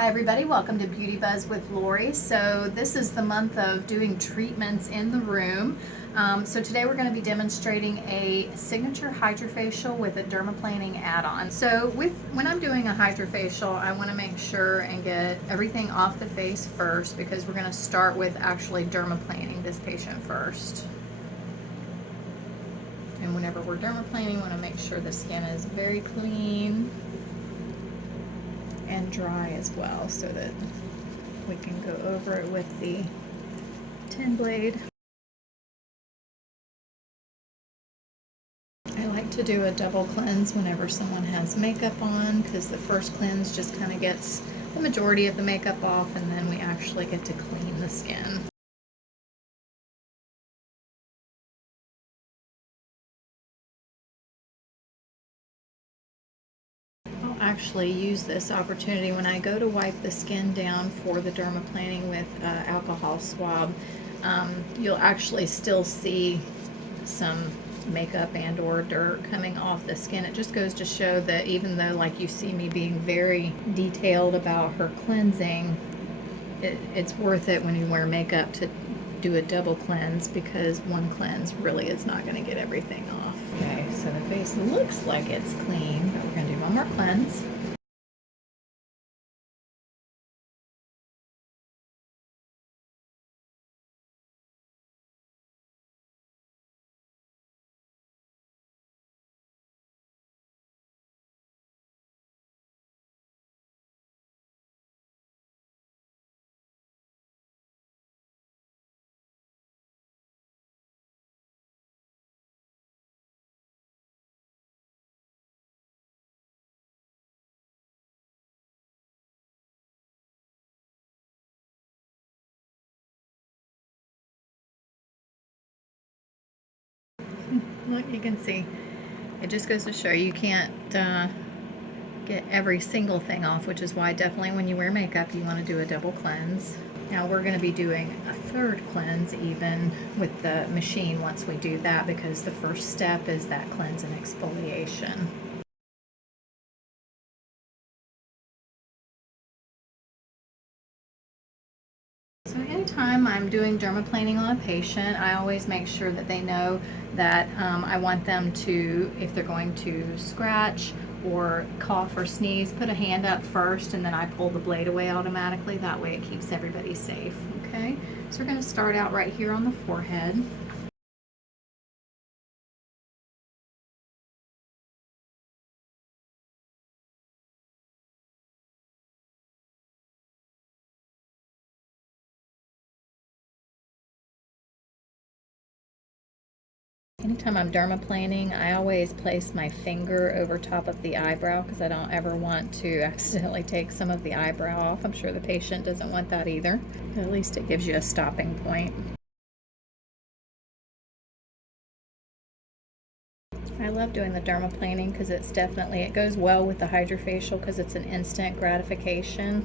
Hi everybody, welcome to Beauty Buzz with Lori. So this is the month of doing treatments in the room. So today we're going to be demonstrating a signature HydraFacial with a dermaplaning add-on. So when I'm doing a HydraFacial, I want to make sure and get everything off the face first, because we're going to start with actually dermaplaning this patient first. And whenever we're dermaplaning, we want to make sure the skin is very clean and dry as well, so that we can go over it with the tin blade. I like to do a double cleanse whenever someone has makeup on, because the first cleanse just kind of gets the majority of the makeup off, and then we actually get to clean the skin. Actually use this opportunity when I go to wipe the skin down for the dermaplaning with alcohol swab. You'll actually still see some makeup and or dirt coming off the skin. It just goes to show that even though, like, you see me being very detailed about her cleansing, it's worth it when you wear makeup to do a double cleanse, because one cleanse really is not going to get everything off. Okay, so the face looks like it's clean, but we're going to do one more cleanse. Look, you can see, it just goes to show you can't get every single thing off, which is why definitely when you wear makeup you want to do a double cleanse. Now we're going to be doing a third cleanse even with the machine once we do that, because the first step is that cleanse and exfoliation. So anytime I'm doing dermaplaning on a patient, I always make sure that they know that I want them to, if they're going to scratch or cough or sneeze, put a hand up first, and then I pull the blade away automatically. That way it keeps everybody safe. Okay, so we're going to start out right here on the forehead. Anytime I'm dermaplaning, I always place my finger over top of the eyebrow, because I don't ever want to accidentally take some of the eyebrow off. I'm sure the patient doesn't want that either. At least it gives you a stopping point. I love doing the dermaplaning because it goes well with the HydraFacial, because it's an instant gratification.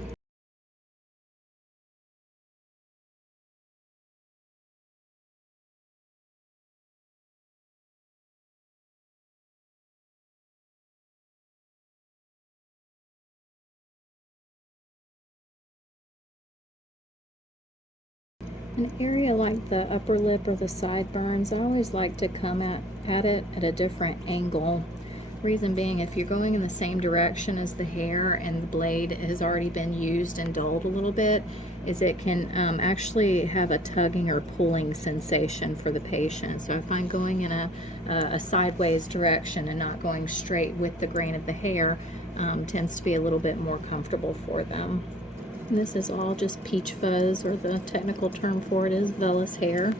An area like the upper lip or the sideburns, I always like to come at it at a different angle. Reason being, if you're going in the same direction as the hair and the blade has already been used and dulled a little bit, is it can actually have a tugging or pulling sensation for the patient. So I find going in a sideways direction and not going straight with the grain of the hair tends to be a little bit more comfortable for them. And this is all just peach fuzz, or the technical term for it is vellus hair.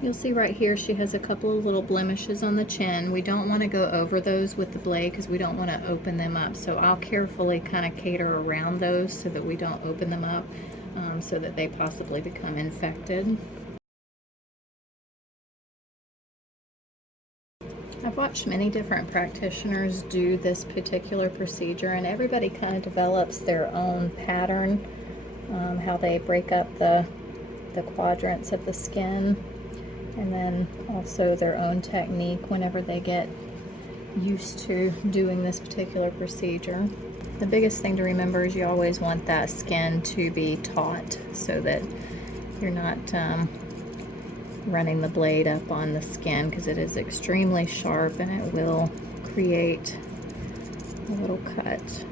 You'll see right here she has a couple of little blemishes on the chin. We don't want to go over those with the blade because we don't want to open them up. So I'll carefully kind of cater around those so that we don't open them up, so that they possibly become infected. I've watched many different practitioners do this particular procedure, and everybody kind of develops their own pattern, how they break up the quadrants of the skin, and then also their own technique whenever they get used to doing this particular procedure. The biggest thing to remember is you always want that skin to be taut so that you're not running the blade up on the skin, because it is extremely sharp and it will create a little cut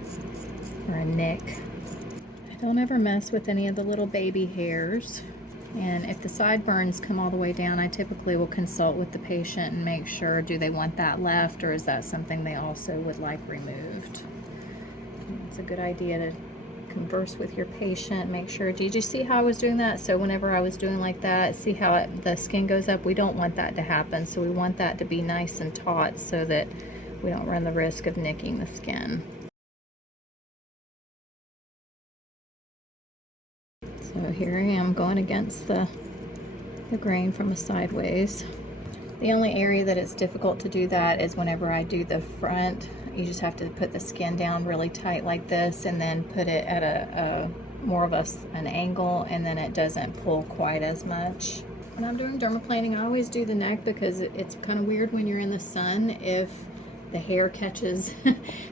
or a nick. I don't ever mess with any of the little baby hairs. And if the sideburns come all the way down, I typically will consult with the patient and make sure, do they want that left, or is that something they also would like removed? It's a good idea to converse with your patient, make sure, did you see how I was doing that? So whenever I was doing like that, see how the skin goes up? We don't want that to happen, so we want that to be nice and taut so that we don't run the risk of nicking the skin. So here I am going against the grain from a sideways. The only area that it's difficult to do that is whenever I do the front. You just have to put the skin down really tight like this and then put it at a more of an angle, and then it doesn't pull quite as much. When I'm doing dermaplaning, I always do the neck because it's kind of weird when you're in the sun if the hair catches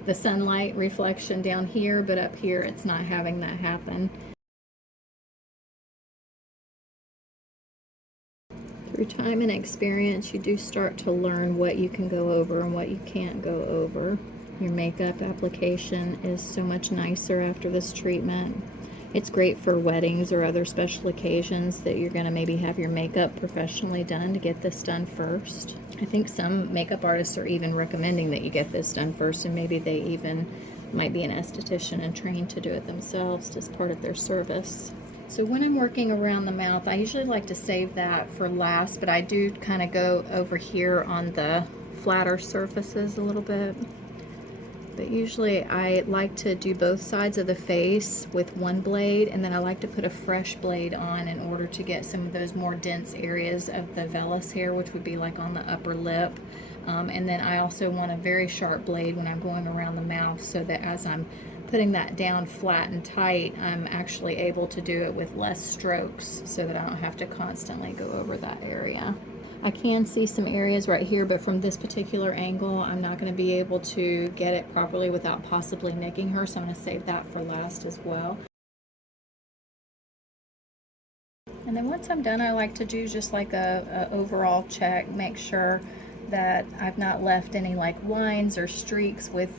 the sunlight reflection down here, but up here it's not having that happen. Through time and experience, you do start to learn what you can go over and what you can't go over. Your makeup application is so much nicer after this treatment. It's great for weddings or other special occasions that you're going to maybe have your makeup professionally done, to get this done first. I think some makeup artists are even recommending that you get this done first, and maybe they even might be an esthetician and trained to do it themselves as part of their service. So when I'm working around the mouth, I usually like to save that for last, but I do kind of go over here on the flatter surfaces a little bit. But usually I like to do both sides of the face with one blade, and then I like to put a fresh blade on in order to get some of those more dense areas of the vellus hair, which would be like on the upper lip. And then I also want a very sharp blade when I'm going around the mouth, so that as I'm putting that down flat and tight, I'm actually able to do it with less strokes so that I don't have to constantly go over that area. I can see some areas right here, but from this particular angle, I'm not going to be able to get it properly without possibly nicking her, so I'm going to save that for last as well. And then once I'm done, I like to do just like a overall check, make sure that I've not left any like lines or streaks with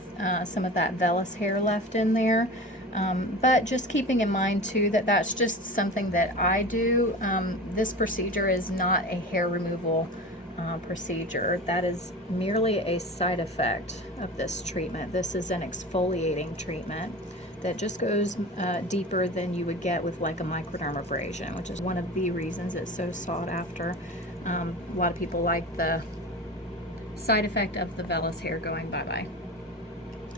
some of that vellus hair left in there. But just keeping in mind too that that's just something that I do. This procedure is not a hair removal procedure. That is merely a side effect of this treatment. This is an exfoliating treatment that just goes deeper than you would get with like a microdermabrasion, which is one of the reasons it's so sought after. A lot of people like the side effect of the vellus hair going bye-bye.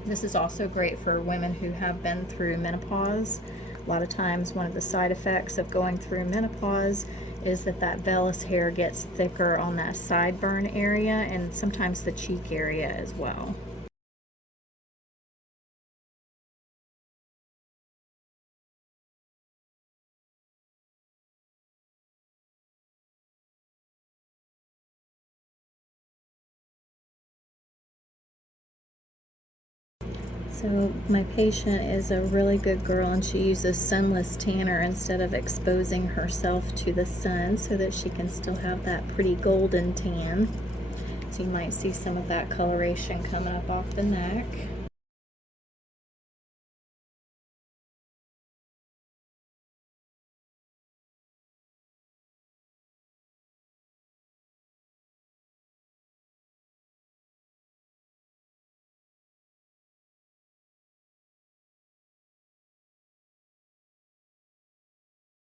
This is also great for women who have been through menopause. A lot of times one of the side effects of going through menopause is that vellus hair gets thicker on that sideburn area, and sometimes the cheek area as well. So my patient is a really good girl, and she uses sunless tanner instead of exposing herself to the sun so that she can still have that pretty golden tan. So you might see some of that coloration come up off the neck.